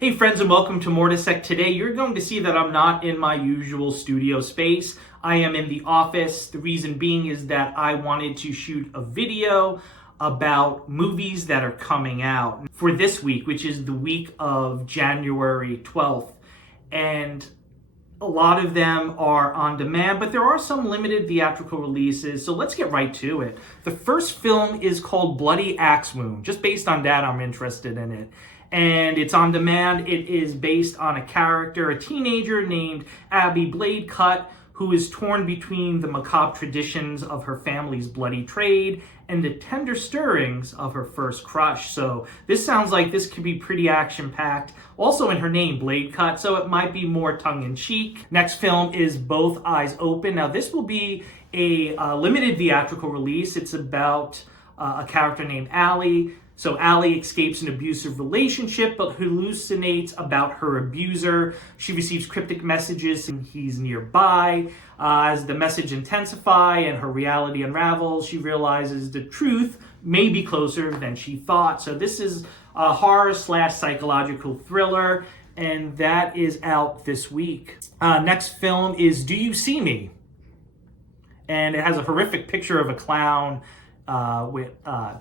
Hey friends, and welcome to Mortisect. Today you're going to see that I'm not in my usual studio space. I am in the office. The reason being is that I wanted to shoot a video about movies that are coming out for this week, which is the week of January 12th. And a lot of them are on demand, but there are some limited theatrical releases, so let's get right to it. The first film is called Bloody Axe Wound. Just based on that, I'm interested in it. And it's on demand. It is based on a character, a teenager named Abby Blade Cut, who is torn between the macabre traditions of her family's bloody trade and the tender stirrings of her first crush. So this sounds like this could be pretty action-packed. Also in her name, Blade Cut, so it might be more tongue-in-cheek. Next film is Both Eyes Open. Now this will be a limited theatrical release. It's about a character named Allie. So Allie escapes an abusive relationship, but hallucinates about her abuser. She receives cryptic messages and he's nearby. As the message intensifies and her reality unravels, she realizes the truth may be closer than she thought. So this is a horror/psychological thriller, and that is out this week. Next film is Do You See Me? And it has a horrific picture of a clown with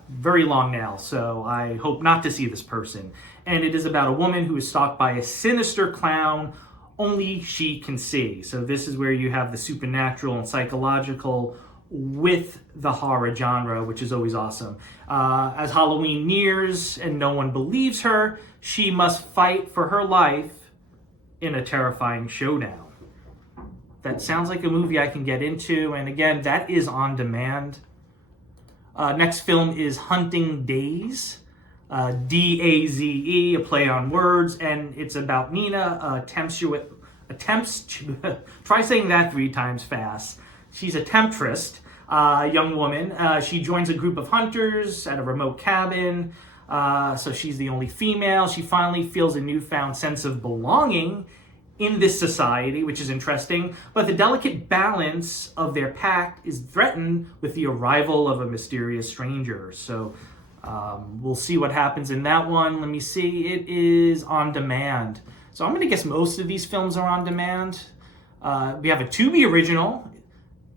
very long nails, so I hope not to see this person. And it is about a woman who is stalked by a sinister clown only she can see. So this is where you have the supernatural and psychological with the horror genre, which is always awesome. As Halloween nears and no one believes her, she must fight for her life in a terrifying showdown. That sounds like a movie I can get into, and again, that is on demand. Next film is Hunting Daze, D-A-Z-E, a play on words, and it's about Nina try saying that 3 times fast. She's a temptress, young woman. She joins a group of hunters at a remote cabin, so she's the only female. She finally feels a newfound sense of belonging in this society, which is interesting, but the delicate balance of their pact is threatened with the arrival of a mysterious stranger. So we'll see what happens in that one. Let me see, it is on demand. So I'm gonna guess most of these films are on demand. We have a Tubi original,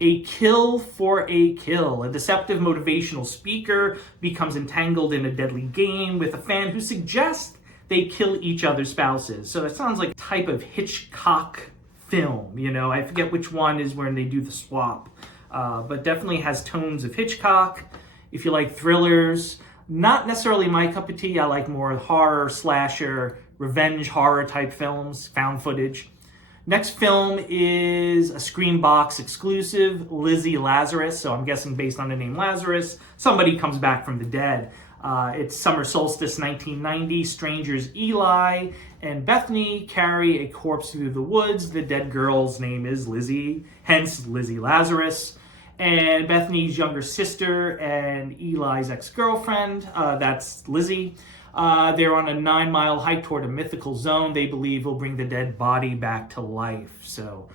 A Kill for a Kill. A deceptive motivational speaker becomes entangled in a deadly game with a fan who suggests they kill each other's spouses. So it sounds like a type of Hitchcock film, you know? I forget which one is when they do the swap, but definitely has tones of Hitchcock. If you like thrillers, not necessarily my cup of tea. I like more horror, slasher, revenge horror type films, found footage. Next film is a Screenbox exclusive, Lizzie Lazarus. So I'm guessing based on the name Lazarus, somebody comes back from the dead. It's summer solstice 1990. Strangers Eli and Bethany carry a corpse through the woods. The dead girl's name is Lizzie, hence Lizzie Lazarus. And Bethany's younger sister and Eli's ex-girlfriend, that's Lizzie. They're on a 9-mile hike toward a mythical zone they believe will bring the dead body back to life. So,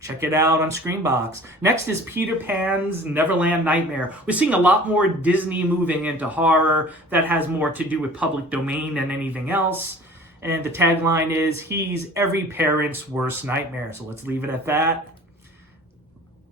check it out on Screenbox. Next is Peter Pan's Neverland Nightmare. We're seeing a lot more Disney moving into horror that has more to do with public domain than anything else. And the tagline is, he's every parent's worst nightmare. So let's leave it at that.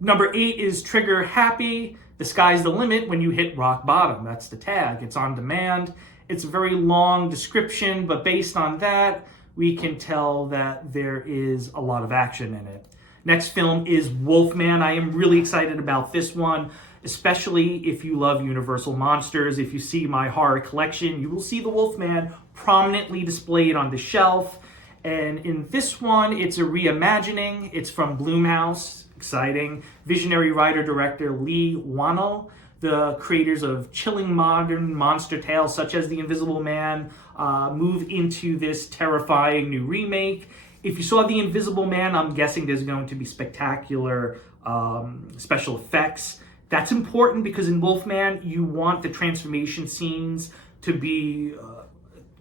Number 8 is Trigger Happy. The sky's the limit when you hit rock bottom. That's the tag. It's on demand. It's a very long description, but based on that, we can tell that there is a lot of action in it. Next film is Wolfman. I am really excited about this one, especially if you love Universal Monsters. If you see my horror collection, you will see the Wolfman prominently displayed on the shelf. And in this one, it's a reimagining. It's from Blumhouse. Exciting. Visionary writer-director Lee Wannell, the creators of chilling modern monster tales such as The Invisible Man, move into this terrifying new remake. If you saw The Invisible Man, I'm guessing there's going to be spectacular special effects. That's important because in Wolfman, you want the transformation scenes to be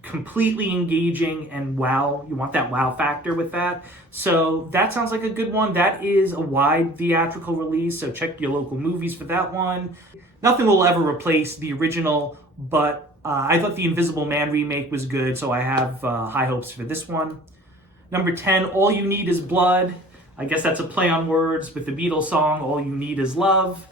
completely engaging and wow. You want that wow factor with that. So that sounds like a good one. That is a wide theatrical release, so check your local movies for that one. Nothing will ever replace the original, but I thought the Invisible Man remake was good, so I have high hopes for this one. Number 10, All You Need Is Blood. I guess that's a play on words with the Beatles song, All You Need Is Love.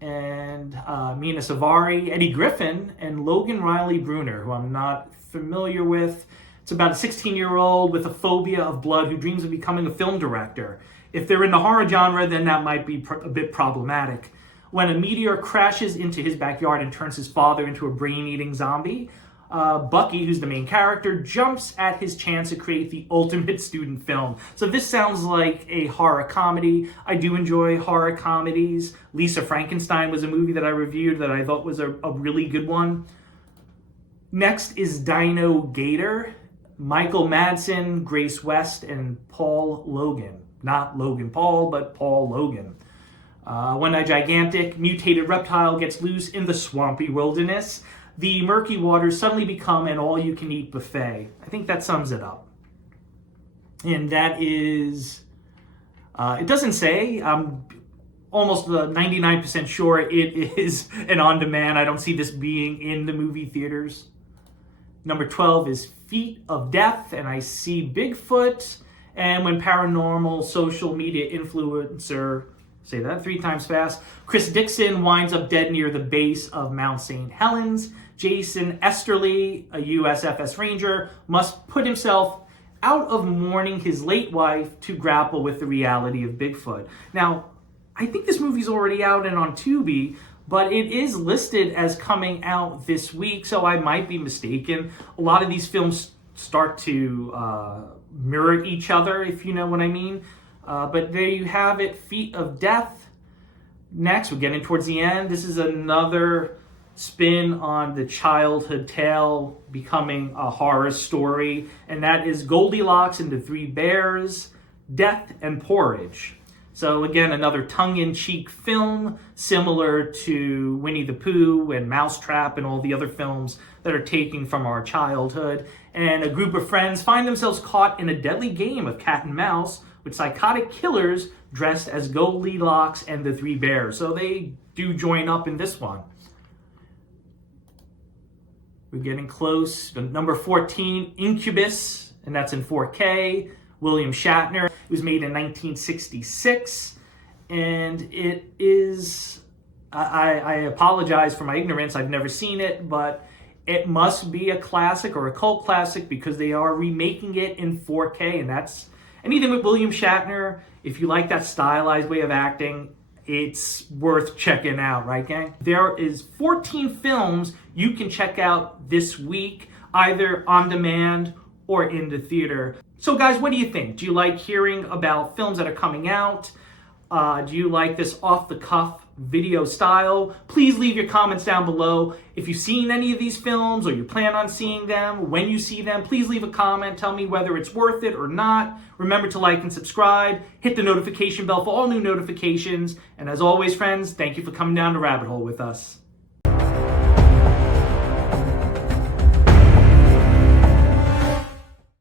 And Mina Savari, Eddie Griffin, and Logan Riley Bruner, who I'm not familiar with. It's about a 16-year-old with a phobia of blood who dreams of becoming a film director. If they're in the horror genre, then that might be a bit problematic. When a meteor crashes into his backyard and turns his father into a brain-eating zombie, Bucky, who's the main character, jumps at his chance to create the ultimate student film. So this sounds like a horror comedy. I do enjoy horror comedies. Lisa Frankenstein was a movie that I reviewed that I thought was a really good one. Next is Dinogator. Michael Madsen, Grace West, and Paul Logan. Not Logan Paul, but Paul Logan. When a gigantic mutated reptile gets loose in the swampy wilderness, the murky waters suddenly become an all-you-can-eat buffet. I think that sums it up. And that is... it doesn't say. I'm almost 99% sure it is an on-demand. I don't see this being in the movie theaters. Number 12 is Feet of Death, and I see Bigfoot. And when paranormal social media influencer, say that 3 times fast, Chris Dixon winds up dead near the base of Mount St. Helens, Jason Esterly, a USFS Ranger, must put himself out of mourning his late wife to grapple with the reality of Bigfoot. Now, I think this movie's already out and on Tubi, but it is listed as coming out this week, so I might be mistaken. A lot of these films start to mirror each other, if you know what I mean. But there you have it, Feet of Death. Next, we're getting towards the end. This is another spin on the childhood tale becoming a horror story, and that is Goldilocks and the Three Bears, Death and Porridge. So again, another tongue-in-cheek film, similar to Winnie the Pooh and Mousetrap and all the other films that are taken from our childhood. And a group of friends find themselves caught in a deadly game of cat and mouse with psychotic killers dressed as Goldilocks and the Three Bears. So they do join up in this one. We're getting close. Number 14, Incubus, and that's in 4K. William Shatner. It was made in 1966, and it is, I apologize for my ignorance, I've never seen it, but it must be a classic or a cult classic because they are remaking it in 4K, and that's anything with William Shatner. If you like that stylized way of acting, it's worth checking out, right, gang? There is 14 films you can check out this week, either on demand or in the theater. So guys, what do you think? Do you like hearing about films that are coming out? Do you like this off-the-cuff video style? Please leave your comments down below. If you've seen any of these films or you plan on seeing them, when you see them, please leave a comment. Tell me whether it's worth it or not. Remember to like and subscribe. Hit the notification bell for all new notifications. And as always, friends, thank you for coming down the rabbit hole with us.